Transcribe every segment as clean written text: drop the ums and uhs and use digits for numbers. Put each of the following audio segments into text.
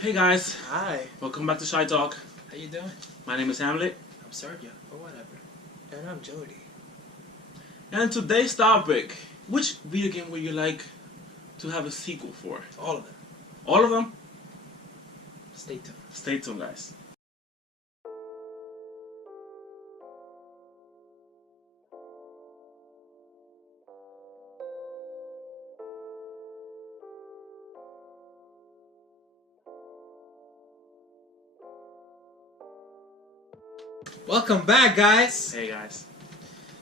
Hey guys, Hi, welcome back to SHYTalk. how you doing? My name is Hamlet, I'm Sergio, or whatever. And I'm Jody. and today's topic: which video game would you like to have a sequel for? All of them. All of them? Stay tuned. Stay tuned, guys. Welcome back, guys. Hey guys.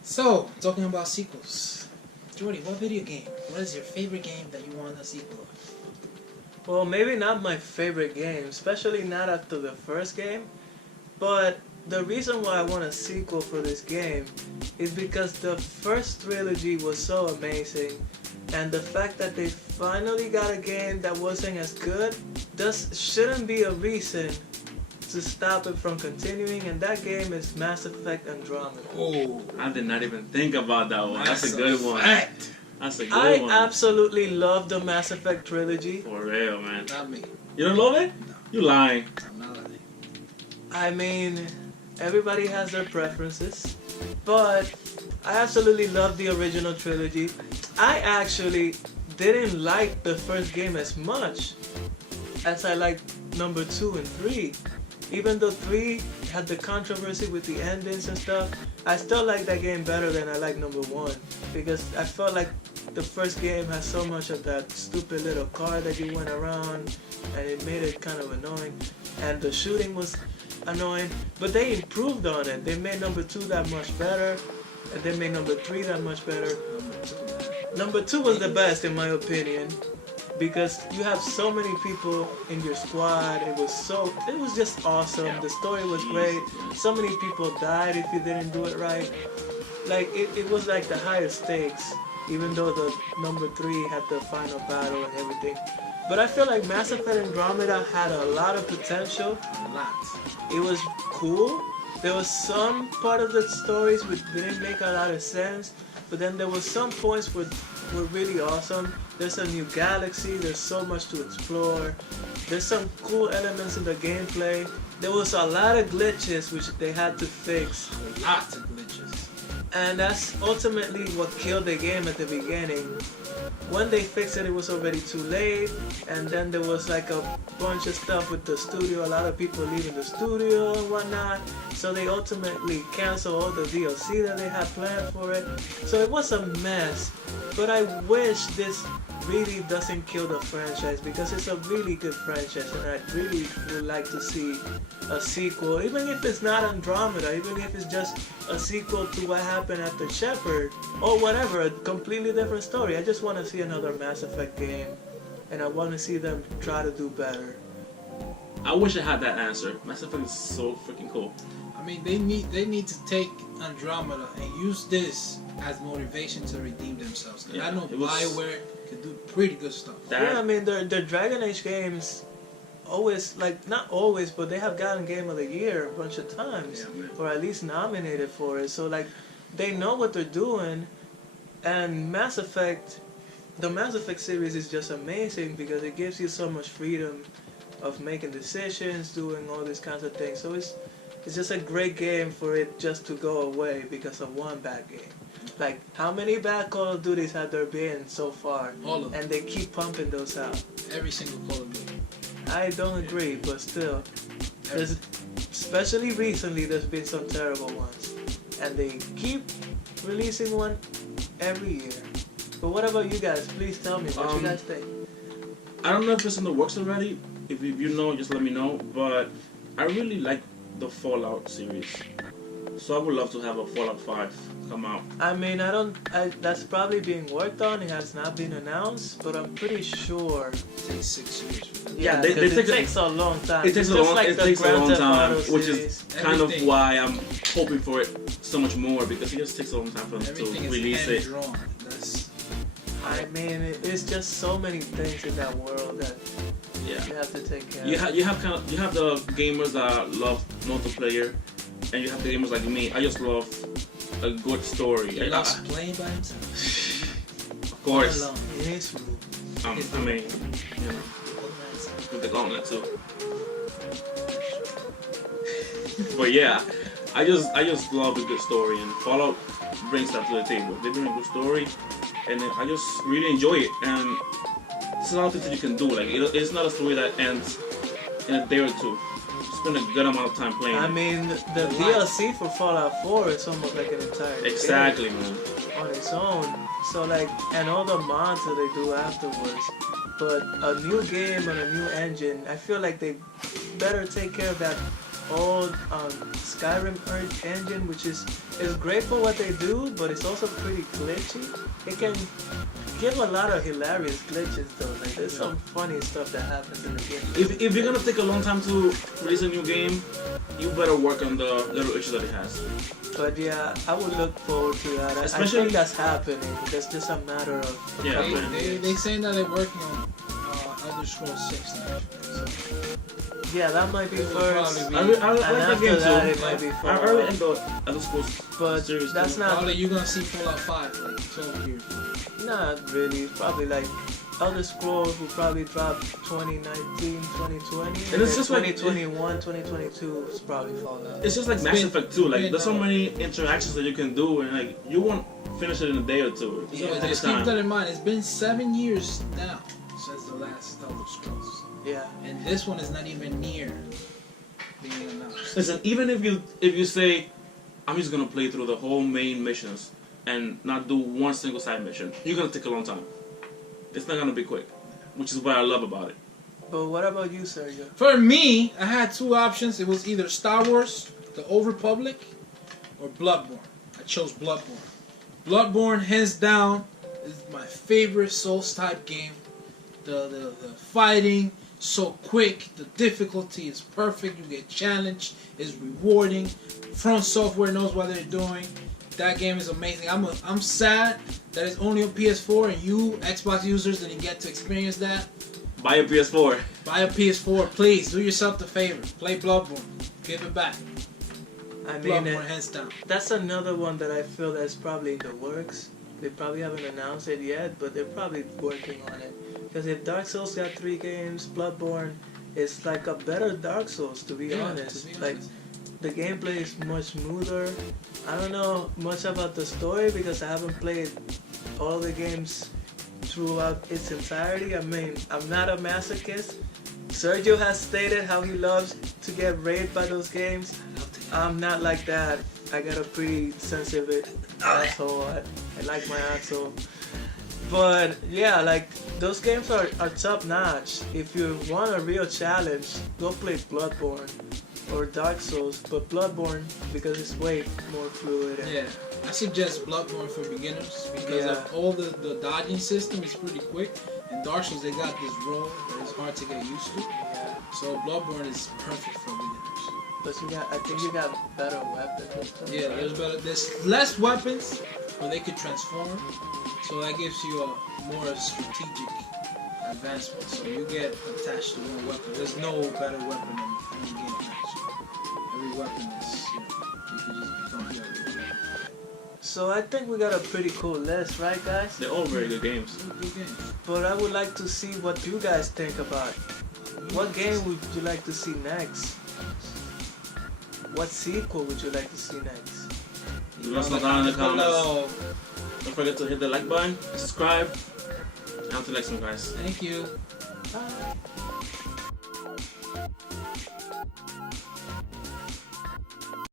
So, talking about sequels. Jody, what video game? What is your favorite game that you want a sequel of? Well, maybe not my favorite game, especially not after the first game, but the reason why I want a sequel for this game is because the first trilogy was so amazing, and the fact that they finally got a game that wasn't as good shouldn't be a reason to stop it from continuing, and that game is Mass Effect Andromeda. Oh, I did not even think about that one. That's a good one. Fact. That's a good I one. absolutely love the Mass Effect trilogy. For real, man. Not me. You don't love it? No. You lying. I'm not lying. I mean, everybody has their preferences, but I absolutely love the original trilogy. I actually didn't like the first game as much as I liked number 2 and 3. Even though 3 had the controversy with the endings and stuff, I still like that game better than I like number 1, because I felt like the first game had so much of that stupid little car that you went around, and it made it kind of annoying, and the shooting was annoying, but they improved on it. They made number 2 that much better, and they made number 3 that much better. Number 2 was the best in my opinion, because you have so many people in your squad. It was just awesome. Yeah. The story was great. So many people died if you didn't do it right. Like it was like the highest stakes, even though the number 3 had the final battle and everything. But I feel like Mass Effect Andromeda had a lot of potential. A lot. It was cool. There was some part of the stories which didn't make a lot of sense, but then there was some points were really awesome. There's a new galaxy, there's so much to explore. There's some cool elements in the gameplay. There was a lot of glitches which they had to fix. Lots of glitches. And that's ultimately what killed the game at the beginning. When they fixed it, it was already too late, and then there was like a bunch of stuff with the studio, a lot of people leaving the studio and whatnot, so they ultimately canceled all the DLC that they had planned for it. So it was a mess, but I wish this really doesn't kill the franchise, because it's a really good franchise, and I really would like to see a sequel, even if it's not Andromeda, even if it's just a sequel to what happened after Shepard, or whatever, a completely different story. I just want to see another Mass Effect game, and I want to see them try to do better. I wish I had that answer. Mass Effect is so freaking cool. I mean, they need to take Andromeda and use this as motivation to redeem themselves. 'Cause Yeah, I know it was- BioWare could do pretty good stuff. Yeah, I mean, the Dragon Age games always, like, not always, but they have gotten Game of the Year a bunch of times, Yeah, man. or at least nominated for it. So, like, they know what they're doing, and the Mass Effect series is just amazing because it gives you so much freedom of making decisions, doing all these kinds of things. So it's just a great game for it just to go away because of one bad game. Like, how many bad Call of Duties have there been so far? All of them. And they keep pumping those out. Every single Call of Duty. I don't agree, but still, especially recently, there's been some terrible ones, and they keep releasing one every year. But what about you guys? Please tell me what you guys think. I don't know if it's in the works already. If you know, just let me know. But I really like the Fallout series, so I would love to have a Fallout 5 come out. I mean, that's probably being worked on. It has not been announced, but I'm pretty sure. It takes 6 years for them. Yeah, they 'cause take it takes a long time. It takes It's a just long, like it the takes a Grand long Theft time, Auto which series. is kind of Everything. why I'm hoping for it so much more, because it just takes a long time for them Everything to is release hand it. drawn. That's I mean, it's just so many things in that world that Yeah. you have to take care You of. have the gamers that love multiplayer, and you have the gamers like me. I just love a good story. he loves playing by himself. Of course. Alone. It is true. I mean, you know. with the gauntlet too. But yeah, I just love a good story, and Fallout brings that to the table. They bring a good story, and I just really enjoy it. And there's a lot of things that you can do. Like it's not a story that ends in a day or two. Spend a good amount of time playing. I mean, the DLC for Fallout 4 is almost like an entire exactly, game man. on its own. So like, and all the mods that they do afterwards. But a new game and a new engine, I feel like they better take care of that old Skyrim engine, which is great for what they do, but it's also pretty glitchy. It can give a lot of hilarious glitches though. Like there's some funny stuff that happens in the game. If you're gonna take a long time to release a new game, you better work on the little issues that it has. But yeah, I would look forward to that. I think that's happening. It's just a matter of they saying that they're working on Elder Scrolls 6 now. So. Yeah, that might be first. I like that game too. It might be first. I really enjoy Elder Scrolls. But series that's too. not. Probably you're gonna see Fallout 5 like 12 years. Not really. It's probably like Elder Scrolls will probably drop 2019, 2020. And it's just 2021, 2022 is probably Fallout. It's just like Mass Effect too. Like there's so many interactions that you can do, and like you won't finish it in a day or two. Yeah, just keep that in mind. It's been 7 years now since the last Elder Scrolls. Yeah. And this one is not even near being announced. Listen, even if you say, I'm just gonna play through the whole main missions and not do one single side mission, you're gonna take a long time. It's not gonna be quick, which is what I love about it. But what about you, Sergio? For me, I had two options. It was either Star Wars, The Old Republic, or Bloodborne. I chose Bloodborne. Bloodborne, hands down, is my favorite Souls type game. The fighting, so quick, the difficulty is perfect, you get challenged, it's rewarding. Front Software knows what they're doing. That game is amazing. I'm sad that it's only on PS4 and you Xbox users didn't get to experience that. Buy a PS4. Buy a PS4, please. Do yourself the favor. Play Bloodborne. Give it back. I mean, Bloodborne, hands down. that's another one that I feel that's probably in the works. They probably haven't announced it yet, but they're probably working on it. Because if Dark Souls got 3 games, Bloodborne is like a better Dark Souls, to be honest. Like, the gameplay is much smoother. I don't know much about the story because I haven't played all the games throughout its entirety. I mean, I'm not a masochist. Sergio has stated how he loves to get raped by those games. I'm not like that. I got a pretty sensitive asshole. I like my asshole. But yeah, like those games are top notch. If you want a real challenge, go play Bloodborne or Dark Souls, but Bloodborne because it's way more fluid. And Yeah, I suggest Bloodborne for beginners because of all the dodging system is pretty quick. In Dark Souls, they got this roll that is hard to get used to. yeah. So Bloodborne is perfect for beginners. But I think you got better weapons and stuff. Yeah, there's less weapons, but they could transform. So that gives you a more strategic advancement. So you get attached to one weapon. There's no better weapon in any game actually. Every weapon is, you can just become better. So I think we got a pretty cool list, right, guys? They're all very good games. Good game. But I would like to see what you guys think about it. What game would you like to see next? What sequel would you like to see next? Let us know down in the comments. Don't forget to hit the like button, subscribe, and until next time, guys. Thank you. Bye.